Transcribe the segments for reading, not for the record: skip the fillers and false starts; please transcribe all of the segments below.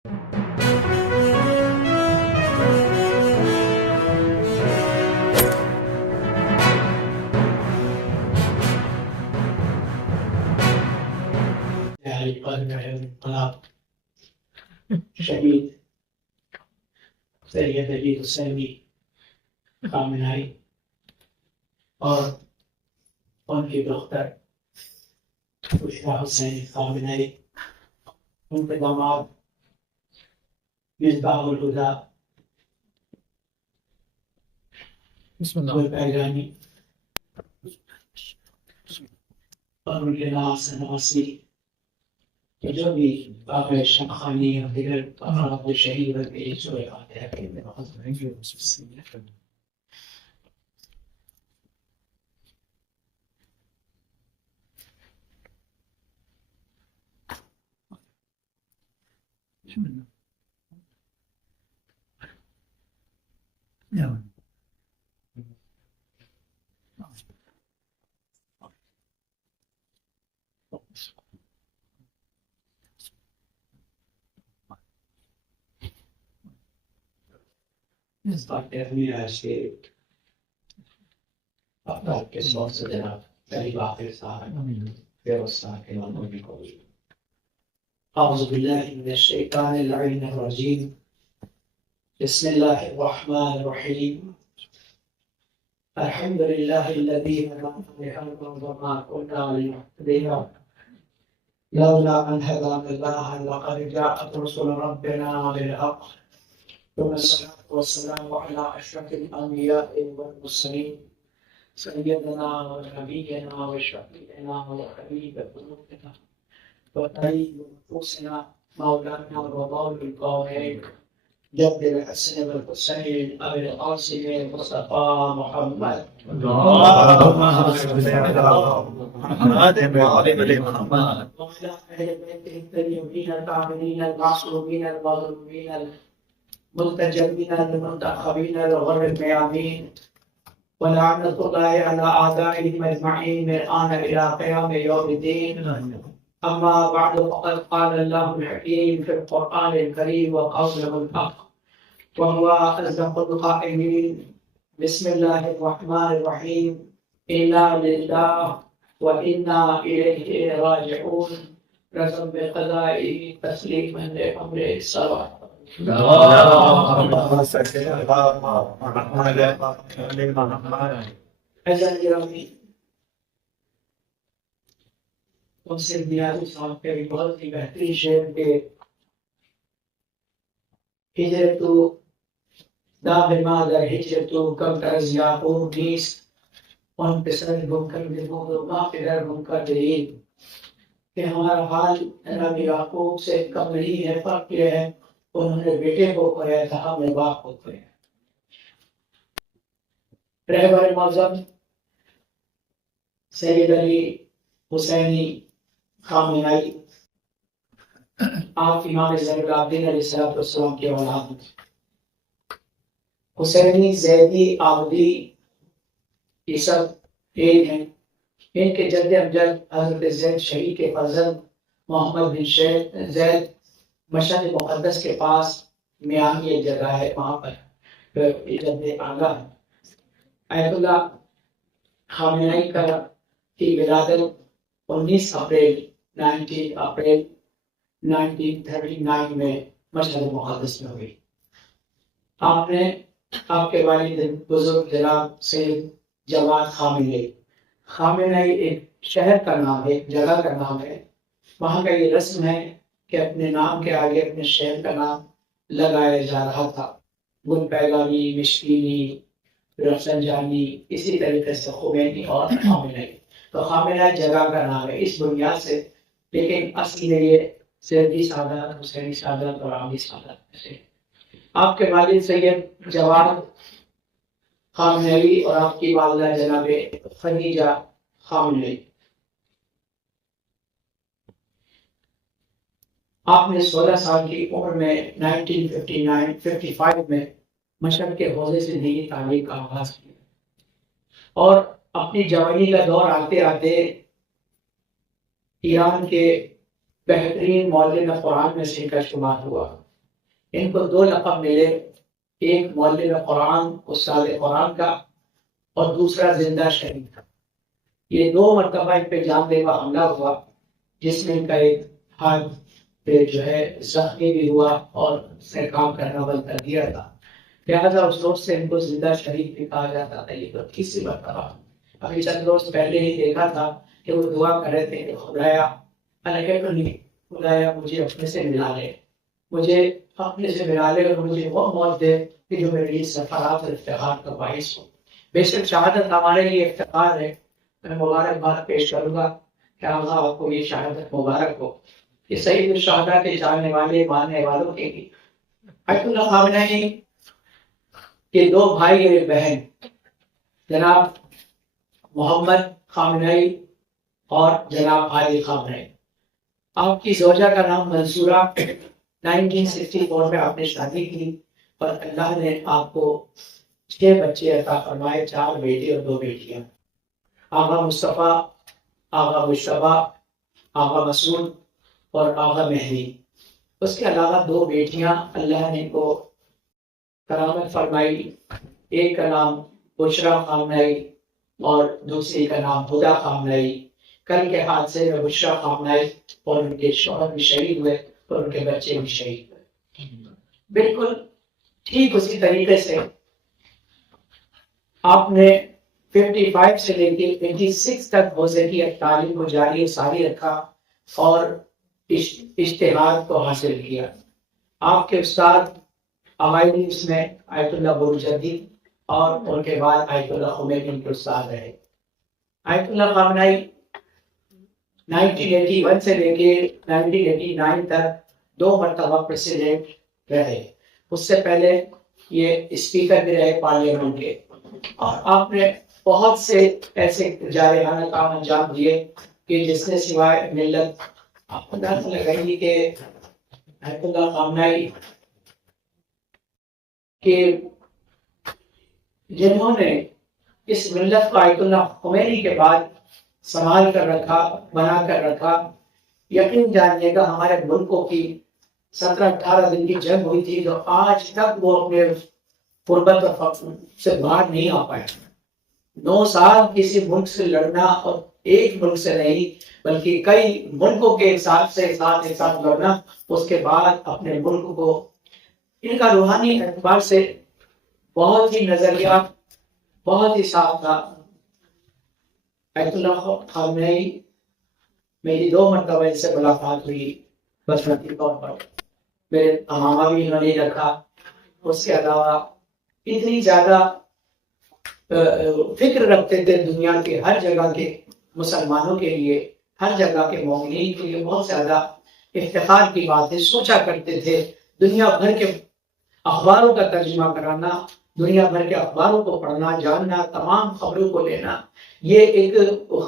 انقلاب شہید سید علی حسینی خامنہئی اور ان کی دختر بشریٰ حسینی خامنہئی، ان کے داماد مصباح الہدیٰ گلپریانی اور ان کے نام سے نواسی کہ جو بھی باقی شمخانی اور دیگر افراد شہید ہوئے کے سورے آتے ہیں. اس بات کے ہمیں آج کے افراد کے سوچ سے جناب قریب آخر صاحب فیروز صاحب کے ناموں میں کو اعوذ باللہ من الشیطان اللعین الرجیم بسم اللہ الرحمن الرحیم الحمد للہ الذی هدانا لهذا وما كنا لنهتدي لولا ان هدانا الله لقد جاءت رسل ربنا بالحق ثم الصلاة والسلام على أشرف الأنبياء والمرسلين سيدنا ونبينا وشفيعنا وحبيب قلوبنا وطيب نفوسنا مولانا ومولى الكونين جد الحسن والحسين أبي القاسم المصطفى محمد اللهم صل على محمد وعلى آل محمد وعلى أهل بيته الطيبين الطاهرين المعصومين المظلومين ملتجبين المنتخبين الغر الميامين ولعنة الله على أعدائهم أجمعين من الآن إلى قيام يوم الدين. أما بعد فقد قال الله الحكيم في القرآن الكريم وقوله الحق وهو أصدق القائلين بسم الله الرحمن الرحيم إنا لله وإنا إليه راجعون رسم بقضائه تسليما لأمر الصلاة. منصف نیازی صاحب کے بہت ہی بہترین شعر کے ہجرت داغما در ہجرت کم ترز یعقوب نیست منتصر منکر بمود و ما پدر منکر دلیل کہ ہمارا حال جناب یعقوب سے کم نہیں ہے، فرق یہ ہے انہوں نے بیٹے کو کہا تھا ہم نے باپ کو کہا. رہبر معظم سید علی حسینی خامنہئی آپ امام زین العابدین علیہ السلام کے اولاد ہیں. حسینی زیدی عابدی یہ سب ایک ہیں. ان کے جد امجد حضرت زید شہید کے فرزند محمد بن شیخ زید مشہد مقدس کے پاس میان یہ جگہ ہے، وہاں پر جد آگا ہے. آیت اللہ خامنہئی کی ولادت 19 اپریل 1939 میں مشہد مقدس میں ہوئی. آپ نے آپ کے والد بزرگ جناب سید جواد خامنہئی ایک شہر کا نام ہے، جگہ کا نام ہے. وہاں کا یہ رسم ہے کہ اپنے نام کے آگے اپنے شہر کا نام لگایا جا رہا تھا. گل پیغامی، مشکینی، رفسنجانی، اسی طریقے سے خمینی اور خامنہئی. تو خامنہئی جگہ کا نام ہے اس بنیاد سے، لیکن اصل میں یہ سیدی سعادت، حسینی سعادت اور عامی سعادت سے. آپ کے والد سید جواد خامنہئی اور آپ کی والدہ جناب خدیجہ خامنہئی. آپ نے 16 سال کی عمر میں 1955 میں مشرق کے حوزے سے دینی تعلیم کا آغاز کیا اور اپنی جوانی کا دور آتے آتے ایران کے بہترین معلم قرآن میں سے ان کا شمار ہوا. ان کو 2 لقب ملے، ایک معلم قرآن استاد قرآن کا اور دوسرا زندہ شہید کا۔ یہ 2 مرتبہ ان پہ جان لیوا حملہ ہوا جس میں ان کا ایک ہاتھ پہ جو ہے زخمی بھی ہوا اور اس نے کام کرنا بند کر دیا تھا، لہٰذا اس روز سے ان کو زندہ شہید بھی کہا جاتا تھا۔ یہ تو تیسری مرتبہ، ابھی چند روز پہلے ہی دیکھا تھا کہ وہ دعا کر رہے تھے کہ خدایا خدایا مجھے اپنے سے ملا لے، مجھے اپنے سے ملا لے اور مجھے وہ موت دے کہ جو میرے لیے سفارات اور افتخار کا باعث ہو۔ بے شک شہادت ہمارے لیے افتخار ہے، میں مبارکباد پیش کروں گا کہ اللہ آپ کو یہ شہادت مبارک ہو، یہ سعید الشہداء کے جاننے والے ماننے والوں کے لیے۔ آیت اللہ خامنہئی کے 2 بھائی اور بہن جناب محمد خامنہئی اور جناب علی خامنہئی، آپ کی زوجہ کا نام منصورہ، 1964 میں آپ نے شادی کی اور اللہ نے آپ کو 6 بچے عطا فرمائے، 4 بیٹے اور 2 بیٹیاں، آغا مصطفیٰ، آغا مشتبہ، آغا مسعود اور آغا مہدی۔ اس کے علاوہ 2 بیٹیاں اللہ نے کو کرامت فرمائی، ایک کا نام بشرا خامنہئی اور دوسری کا نام ہدا خامنہئی۔ کل کے حادثے میں بشرا خامنہئی اور ان کے شوہر بھی شہید ہوئے اور ان کے بچے بھی شہید ہوئے۔ بالکل ٹھیک اسی طریقے سے آپ نے 55 سے لے کے 86 تک حوزے کی تعلیم کو جاری ساری رکھا اور اجتہاد کو حاصل کیا۔ آپ کے استاد اوائل اس میں آیت اللہ بروجردی اور ان کے بعد آیت اللہ خمینی ان کے استاد رہے۔ آیت اللہ خامنہئی 1981 سے لے کے 1989 تک 2 مرتبہ پریسیڈنٹ رہے، اس سے پہلے یہ اسپیکر بھی رہے پارلیمنٹ کے، اور آپ نے بہت سے ایسے جارحانہ کام انجام دیے کہ جس نے سوائے ملت، آپ اندازہ لگائیے کہ آیت اللہ خامنہئی کہ جنہوں نے اس ملت کو آیت اللہ خمینی کے بعد سنبھال کر رکھا، بنا کر رکھا، یقین جانیے گا ہمارے ملکوں کی 17-18 دن کی جنگ ہوئی تھی جو آج تک وہ اپنے قربت اور فقر سے باہر نہیں آ پائے۔ 9 سال کسی ملک سے لڑنا، اور ایک ملک سے نہیں بلکہ کئی ملکوں کے ساتھ لڑنا، اس کے بعد اپنے ملک کو، ان کا روحانی اعتبار سے بہت ہی نظریہ بہت ہی صاف تھا۔ آیت اللہ خامنہئی میری 2 مرتبہ ان سے ملاقات ہوئی بسمتی طور پر، میرے امامہ بھی انہوں نے رکھا، اس کے علاوہ اتنی زیادہ فکر رکھتے تھے دنیا کے ہر جگہ کے مسلمانوں کے لیے، ہر جگہ کے مومنین کے لیے بہت زیادہ افتخار کی بات ہے۔ سوچا کرتے تھے دنیا بھر کے اخباروں کا ترجمہ کرانا، دنیا بھر کے اخباروں کو پڑھنا، جاننا، تمام خبروں کو لینا، یہ ایک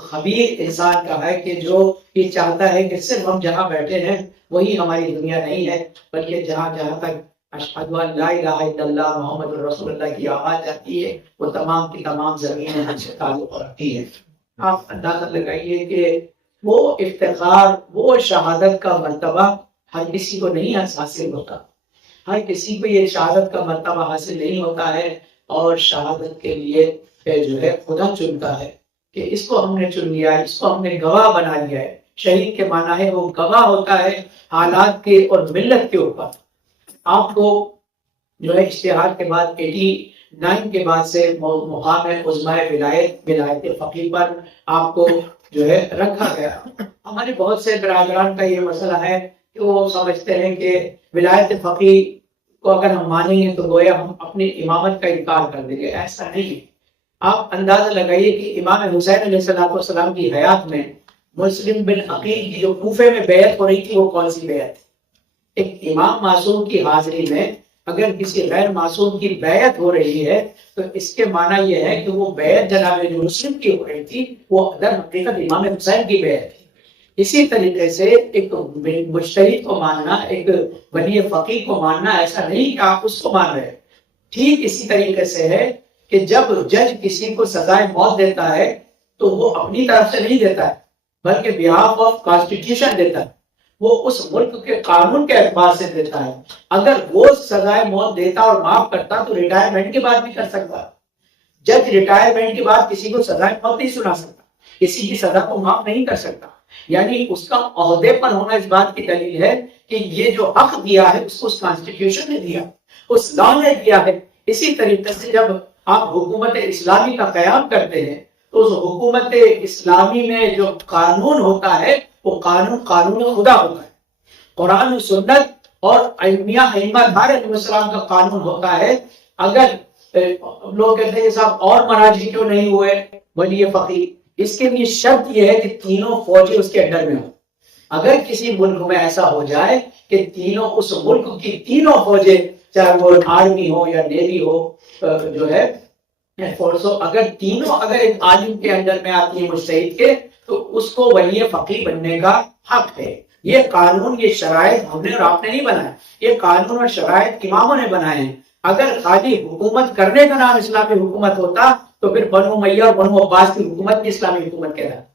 خبیر انسان کا ہے کہ جو یہ چاہتا ہے کہ صرف ہم جہاں بیٹھے ہیں وہی ہماری دنیا نہیں ہے، بلکہ جہاں تک اشہد ان لا الہ الا اللہ محمد رسول اللہ کی آواز آتی ہے وہ تمام کی تمام زمینیں ہم سے تعلق رکھتی ہیں۔ آپ اندازہ لگائیے کہ وہ افتخار، وہ شہادت کا مرتبہ ہر کسی کو نہیں حاصل ہوتا، ہر کسی کو یہ شہادت کا مرتبہ حاصل نہیں ہوتا ہے، اور شہادت کے لیے جو ہے خدا چنتا ہے کہ اس کو ہم نے چن لیا ہے، اس کو ہم نے گواہ بنا لیا ہے۔ شہید کے معنی ہے وہ گواہ ہوتا ہے حالات کے اور ملت کے اوپر۔ آپ کو جو ہے اشتہار کے بعد 89 کے بعد سے مقام عظمۂ ولایت فقیہ پر آپ کو جو ہے رکھا گیا۔ ہمارے بہت سے برادران کا یہ مسئلہ ہے کہ وہ سمجھتے ہیں کہ ولایت فقیہ کو اگر ہم مانیں گے تو گویا ہم اپنی امامت کا انکار کر دیں گے۔ ایسا نہیں۔ آپ اندازہ لگائیے کہ امام حسین علیہ السلام کی حیات میں مسلم بن عقیل کی جو کوفے میں بیعت ہو رہی تھی وہ کون سی بیعت؟ ایک امام معصوم کی حاضری میں اگر کسی غیر معصوم کی بیعت ہو رہی ہے تو اس کے معنی یہ ہے کہ وہ بیعت جناب مسلم کی ہو رہی تھی، وہ در حقیقت امام حسین کی بیعت تھی۔ اسی طریقے سے ایک مجتہد کو ماننا، ایک ولی فقیہ کو ماننا ایسا نہیں کہ آپ اس کو مان رہے ہیں۔ ٹھیک اسی طریقے سے ہے کہ جب جج کسی کو سزائے موت دیتا ہے تو وہ اپنی طرف سے نہیں دیتا ہے بلکہ بیہاف آف کانسٹیٹیوشن دیتا ہے۔ وہ اس ملک کے قانون کے اعتبار سے دیتا ہے. اگر وہ سزائے موت دیتا اور معاف کرتا تو ریٹائرمنٹ کی بات بھی کر سکتا. جج ریٹائرمنٹ کے بعد کسی کو سزائے موت نہیں سنا سکتا, کسی کی سزا کو معاف نہیں کر سکتا. یعنی اس کا عہدے پر ہونا اس بات کی دلیل ہے کہ یہ جو حق دیا ہے اس کو اس کانسٹیٹیوشن نے دیا, اس لا نے دیا ہے. اسی طریقے سے جب آپ حکومت اسلامی کا قیام کرتے ہیں تو اس حکومت اسلامی میں جو قانون ہوتا ہے وہ قانون خدا ہوتا ہے. قرآن و سنت اور ائمہ دار علیہ السلام کا قانون ہوتا ہے. اگر لوگ کہتے ہیں کہ صاحب اور مراجع کیوں نہیں ہوئے ولی فقیہ, اس کے لیے شرط یہ ہے کہ تینوں فوجیں اس کے انڈر میں ہوں. اگر کسی ملک میں ایسا ہو جائے کہ تینوں اس ملک کی تینوں فوجیں, چاہے وہ آرمی ہو یا نیوی ہو جو ہے فورس ہو, اگر تینوں اگر ایک عالم کے انڈر میں آتی ہے مجتہد کے, تو اس کو ولی فقیہ بننے کا حق ہے. یہ قانون, یہ شرائط ہم نے اور آپ نے نہیں بنایا, یہ قانون اور شرائط اماموں نے بنائے ہیں. اگر خالی حکومت کرنے کا نام اسلامی حکومت ہوتا تو پھر بنو امیہ اور بنو عباس کی حکومت بھی اسلامی حکومت کہلاتی.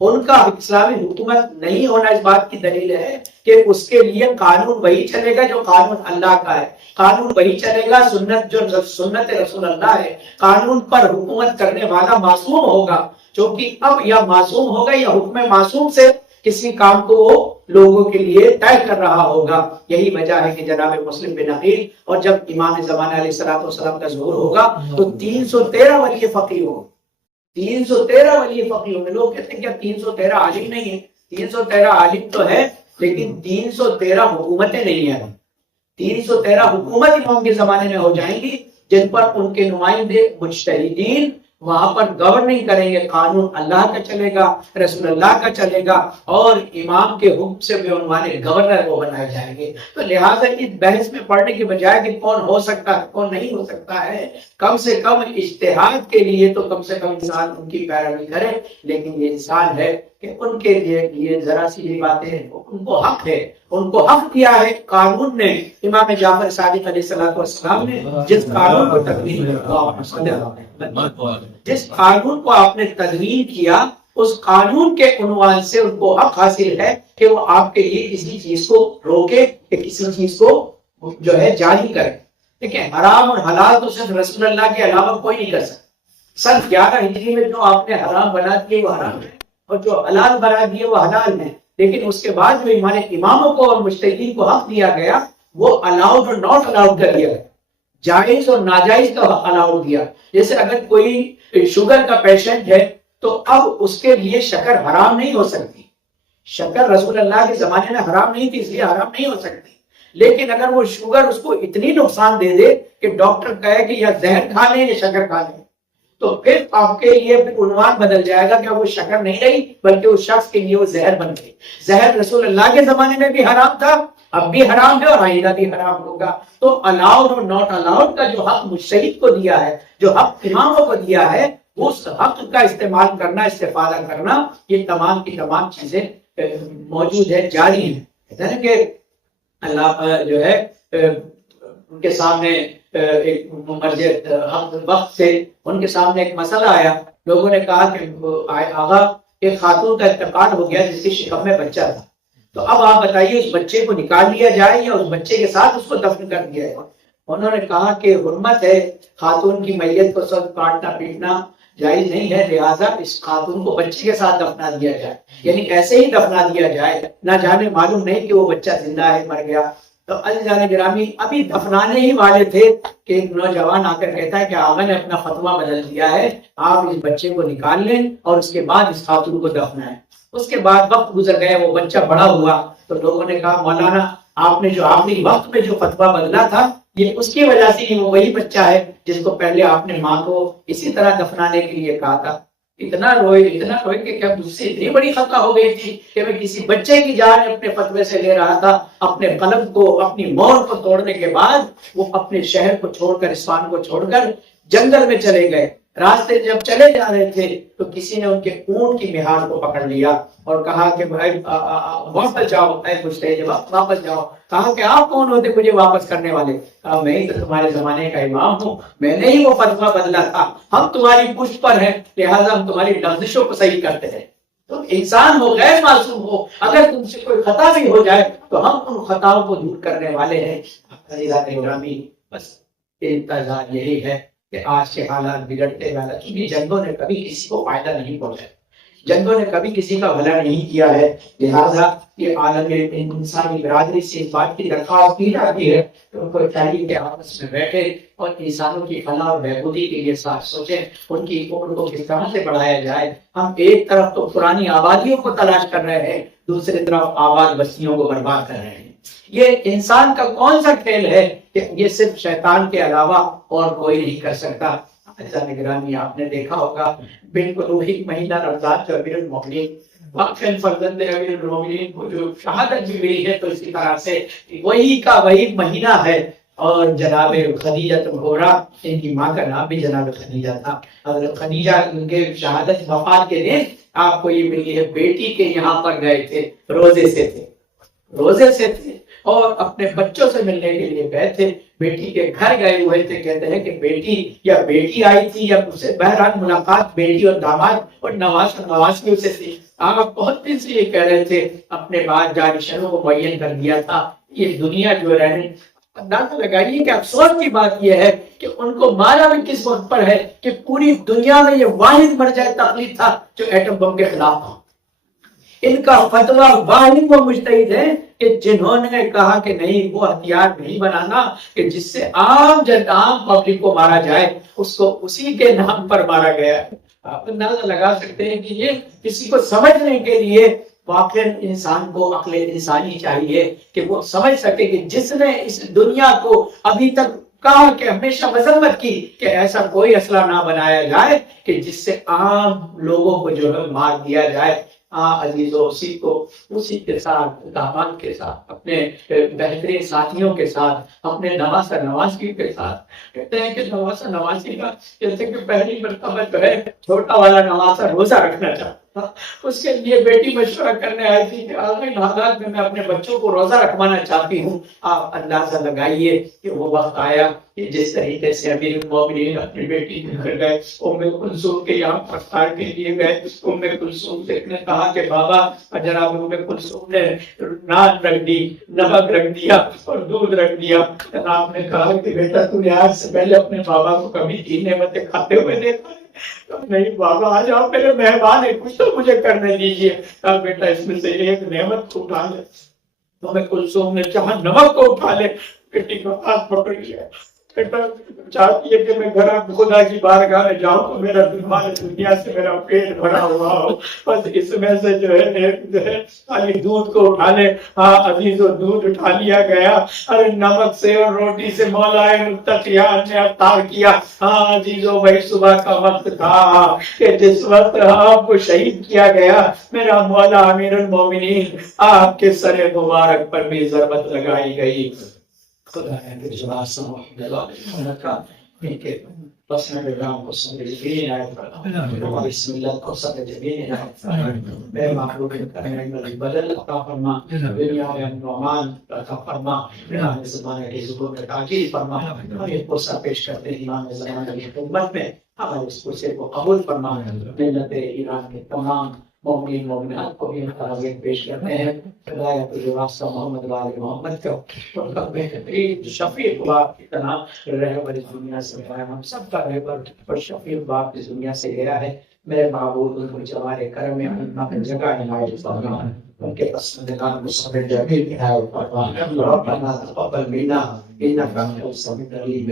ان کا اسلامی حکومت نہیں ہونا اس بات کی دلیل ہے کہ اس کے لیے قانون وہی چلے گا جو قانون اللہ کا ہے, قانون وہی چلے گا سنت جو سنت رسول اللہ ہے. قانون پر حکومت کرنے والا معصوم ہوگا, چونکہ اب یا معصوم ہوگا یا حکم معصوم سے کسی کام کو وہ لوگوں کے لیے طے کر رہا ہوگا. یہی وجہ ہے کہ جناب مسلم بن عقیل اور جب امام زمانہ علیہ الصلوۃ والسلام کا ظہور ہوگا تو 313 ولی فقیہ ہو, 313 ولی فقیہ ہوں گے. لوگ کہتے ہیں کیا 313 عالم نہیں ہے؟ 313 عالم تو ہے, لیکن 313 حکومتیں نہیں ہیں. 313 حکومت امام کے زمانے میں ہو جائیں گی جن پر ان کے نمائندے مجتہدین وہاں پر گورننگ کریں گے. قانون اللہ کا چلے گا, رسول اللہ کا چلے گا, اور امام کے حکم سے بے عنوان گورنر وہ بنائے جائیں گے. تو لہٰذا اس بحث میں پڑھنے کے بجائے کہ کون ہو سکتا ہے کون نہیں ہو سکتا ہے, کم سے کم اجتہاد کے لیے تو کم سے کم انسان ان کی پیروی کرے. لیکن یہ انسان ہے کہ ان کے لیے یہ ذرا سی یہ باتیں ان کو حق ہے, ان کو حق دیا ہے قانون نے. امام جعفر صادق علیہ السلام نے جس قانون کو جس قانون کو آپ نے تدوین کیا, اس قانون کے عنوان سے ان کو حق حاصل ہے کہ وہ آپ کے لیے کسی چیز کو روکے کہ کسی چیز کو جو ہے جاری کرے. دیکھیں حرام اور حلال تو صرف رسول اللہ کے علاوہ کوئی نہیں کر سکتا. سن 11 ہجری میں جو آپ نے حرام بنا دیے وہ حرام ہے, اور جو حلال بنا دیے وہ حلال ہے. لیکن اس کے بعد جو ہمارے اماموں کو اور مجتہدین کو حق دیا گیا وہ الاؤڈ اور ناٹ الاؤڈ کر دیا گیا, جائز اور ناجائز کا حق الاؤڈ دیا. جیسے اگر کوئی شوگر کا پیشنٹ ہے تو اب اس کے لیے شکر حرام نہیں ہو سکتی. شکر رسول اللہ کے زمانے میں حرام نہیں تھی, اس لیے حرام نہیں ہو سکتی. لیکن اگر وہ شوگر اس کو اتنی نقصان دے دے کہ ڈاکٹر کہے کہ یا زہر کھا لیں یا شکر کھا لیں, تو پھر آپ کے لیے عنوان بدل جائے گا کہ وہ شکر نہیں رہی بلکہ اس شخص کے لیے وہ زہر بن گئی. زہر رسول اللہ کے زمانے میں بھی حرام تھا, اب بھی حرام ہے اور آئندہ بھی حرام ہوگا. تو الاؤڈ اور ناٹ الاؤڈ کا جو حق مجتہد کو دیا ہے, جو حق اماموں کو دیا ہے, اس حق کا استعمال کرنا, استفادہ کرنا, یہ تمام کی تمام چیزیں موجود ہے, جاری ہیں. کہتے ہیں کہ اللہ جو ہے ان کے سامنے ایک مرض وقت سے ان کے سامنے ایک مسئلہ آیا. لوگوں نے کہا کہ آغا ایک خاتون کا انتقال ہو گیا جس کی شکم میں بچہ تھا, تو اب آپ بتائیے اس بچے کو نکال لیا جائے یا اس بچے کے ساتھ اس کو دفن کر دیا جائے. انہوں نے کہا کہ حرمت ہے, خاتون کی میت کو سب کاٹنا پیٹنا جائز نہیں ہے, لہٰذا اس خاتون کو بچے کے ساتھ دفنا دیا جائے. یعنی ایسے ہی دفنا دیا جائے, نہ جانے معلوم نہیں کہ وہ بچہ زندہ ہے مر گیا. تو عزیزان گرامی ابھی دفنانے ہی والے تھے کہ ایک نوجوان آ کر کہتا ہے کہ آغا نے اپنا فتویٰ بدل دیا ہے, آپ اس بچے کو نکال لیں اور اس کے بعد اس خاتون کو دفنائیں. اس کے بعد وقت گزر گیا, وہ بچہ بڑا ہوا, تو لوگوں نے کہا مولانا آپ نے جو آخری وقت میں جو فتویٰ بدلا تھا یہ اس کی وجہ سے وہ وہی بچہ ہے جس کو پہلے آپ نے ماں کو اسی طرح دفنانے کے لیے کہا تھا. اتنا روئے کہ کیا مجھ سے اتنی بڑی خطا ہو گئی تھی کہ میں کسی بچے کی جان اپنے فتوے سے لے رہا تھا. اپنے قلم کو, اپنی مور کو توڑنے کے بعد وہ اپنے شہر کو چھوڑ کر, اسفان کو چھوڑ کر جنگل میں چلے گئے. راستے جب چلے جا رہے تھے تو کسی نے ان کے اونٹ کی مہار کو پکڑ لیا اور کہا کہ بھائی واپس جاؤ, واپس جاؤ. کہا کہ آپ کون ہوتے مجھے واپس کرنے والے؟ کہا میں ہی تو تمہارے زمانے کا امام ہوں, میں نے ہی وہ فتویٰ بدلا تھا, ہم تمہاری پشت پر ہیں, لہٰذا ہم تمہاری لفظشوں کو صحیح کرتے ہیں. تم انسان ہو، غیر معصوم ہو، اگر تم سے کوئی خطا بھی ہو جائے تو ہم ان خطاؤں کو دور کرنے والے ہیں۔ عزیزان گرامی، بس انتظار یہی ہے کہ آج کے حالات بگڑتے والا، کیونکہ جنگوں نے کبھی کسی کو فائدہ نہیں پہنچایا، جنگوں نے کبھی کسی کا بھلا نہیں کیا ہے، لہذا یہ عالم انسانی برادری سے اس بات کی درخواست کی جاتی ہے کہ ان کو چاہیے کہ آپس میں بیٹھے اور انسانوں کی فلاح اور بہبودی کے لیے ساتھ سوچیں، ان کی عمر کو کس طرح سے بڑھایا جائے۔ ہم ایک طرف تو پرانی آبادیوں کو تلاش کر رہے ہیں، دوسری طرف آباد بستیوں کو برباد کر رہے ہیں۔ یہ انسان کا کون سا کھیل ہے کہ یہ صرف شیطان کے علاوہ اور کوئی نہیں کر سکتا۔ عزیزان گرامی، آپ نے دیکھا ہوگا بالکل وہی مہینہ رمضان جو امیر المومنین واقعاً فرزند امیر المومنین کو جو شہادت بھی ملی ہے، تو اسی طرح سے وہی کا وہی مہینہ ہے، اور جناب خدیجہ کبریٰ، ان کی ماں کا نام بھی جناب خدیجہ تھا، حضرت خدیجہ ان کے شہادت وفات کے دن آپ کو یہ ملی ہے، بیٹی کے یہاں پر گئے تھے، روزے سے تھے اور اپنے بچوں سے ملنے کے لیے گئے تھے، بیٹی کے گھر گئے ہوئے تھے، کہتے ہیں کہ بیٹی آئی تھی یا اسے بہرحال ملاقات بیٹی اور داماد اور نوازیوں سے تھی۔ آپ بہت دن سے یہ کہہ رہے تھے، اپنے بعد جانشینوں کو معین کر دیا تھا، یہ دنیا جو رہنے۔ اندازہ لگائیے کہ افسوس کی بات یہ ہے کہ ان کو مارا بھی کس وقت پر ہے کہ پوری دنیا میں یہ واحد مرجع تقلید تھا جو ایٹم بم کے خلاف تھا۔ ان کا فتویٰ واحد وہ مجتہد ہے کہ جنہوں نے کہا کہ نہیں، وہ ہتھیار نہیں بنانا کہ جس سے عام پبلک کو مارا جائے، اس کو اسی کے نام پر مارا گیا۔ آپ اندازہ لگا سکتے ہیں کہ یہ کسی کو سمجھنے کے لیے واقعی انسان کو عقل انسانی چاہیے کہ وہ سمجھ سکے کہ جس نے اس دنیا کو ابھی تک کہا کہ ہمیشہ مذمت کی کہ ایسا کوئی اسلحہ نہ بنایا جائے کہ جس سے عام لوگوں کو جو ہے مار دیا جائے۔ عزیزو، اسی کے ساتھ داماد کے ساتھ، اپنے بہترین ساتھیوں کے ساتھ، اپنے نواسہ نواسی کے ساتھ، کہتے ہیں کہ نواسہ نواسی کا جیسے کہ پہلی مرتبہ جو ہے چھوٹا والا نواسہ روزہ رکھنا چاہتا، اس کے لیے بیٹی مشورہ کرنے آئی تھی کہ آخری حالات میں اپنے بچوں کو روزہ رکھوانا چاہتی ہوں۔ آپ اندازہ لگائیے کہ وہ وقت آیا کہ جس طریقے سے امیر المومنین اپنی بیٹی کے گھر گئے، ام کلثوم کے یہاں افطار کے لیے گئے، ام کلثوم سے نے کہا کہ بابا، جناب ام کلثوم نے نان رکھ دی، نمک رکھ دیا اور دودھ رکھ دیا۔ جناب نے کہا کہ بیٹا، تو نے آج سے پہلے اپنے بابا کو کبھی تین نعمتیں کھاتے ہوئے دیکھا؟ نہیں بابا، آج آپ میرے مہمان ہیں، کچھ تو مجھے کرنے دیجیے۔ کہا بیٹا، اس میں سے ایک نعمت کو اٹھا لے۔ ام کلثوم نے چاہا نمک کو اٹھا لے، بیٹی کو ہاتھ پکڑ لیا۔ بیٹا چاہتی ہے کہ میں گھر خدا کی بارگاہ میں جاؤں تو میرا دنیا سے میرا پیٹ بھرا ہوا ہو، بس اس میں سے جو ہے خالی دودھ کو اٹھا لے۔ ہاں عزیزو، دودھ اٹھا لیا گیا، ارے نمک سے اور روٹی سے مولا متقیان نے افطار کیا۔ ہاں عزیزو، وہی صبح کا وقت تھا کہ جس وقت آپ کو شہید کیا گیا، میرا مولا امیر المومنین آپ کے سر مبارک پر بھی ضربت لگائی گئی۔ خدا ہے کہ جواب سمو بسم اللہ کو سمجھین آئے، بسم اللہ کو سمجھین آئے، بے محبوب کرنے بدل عطا فرما، دنیا و نعمان عطا فرما، امام زمانہ کی ظہور میں تاکید فرما۔ ہم یہ پرسہ پیش کرتے ہیں امام زمانہ کی خدمت میں، ہمارے اس پرسے کو قبول فرما۔ ملت ایران کے تمام مومنین مومنات کو بھی تعزیت پیش کرتے ہیں۔ ہدایت الواسطہ محمد وآل محمد کو ان کا بہترین شفیع باپ کی طرح رہبر اس دنیا سے گیا، ہم سب کا رہبر اور شفیع باپ اس دنیا سے گیا ہے۔ میرے معبود ان کو جوار کرم میں اپنی جگہ عنایت فرما، ان کے پسندگان کو صبر جمیل عنایت فرما۔ ربنا تقبل منا انک انت السمیع العلیم۔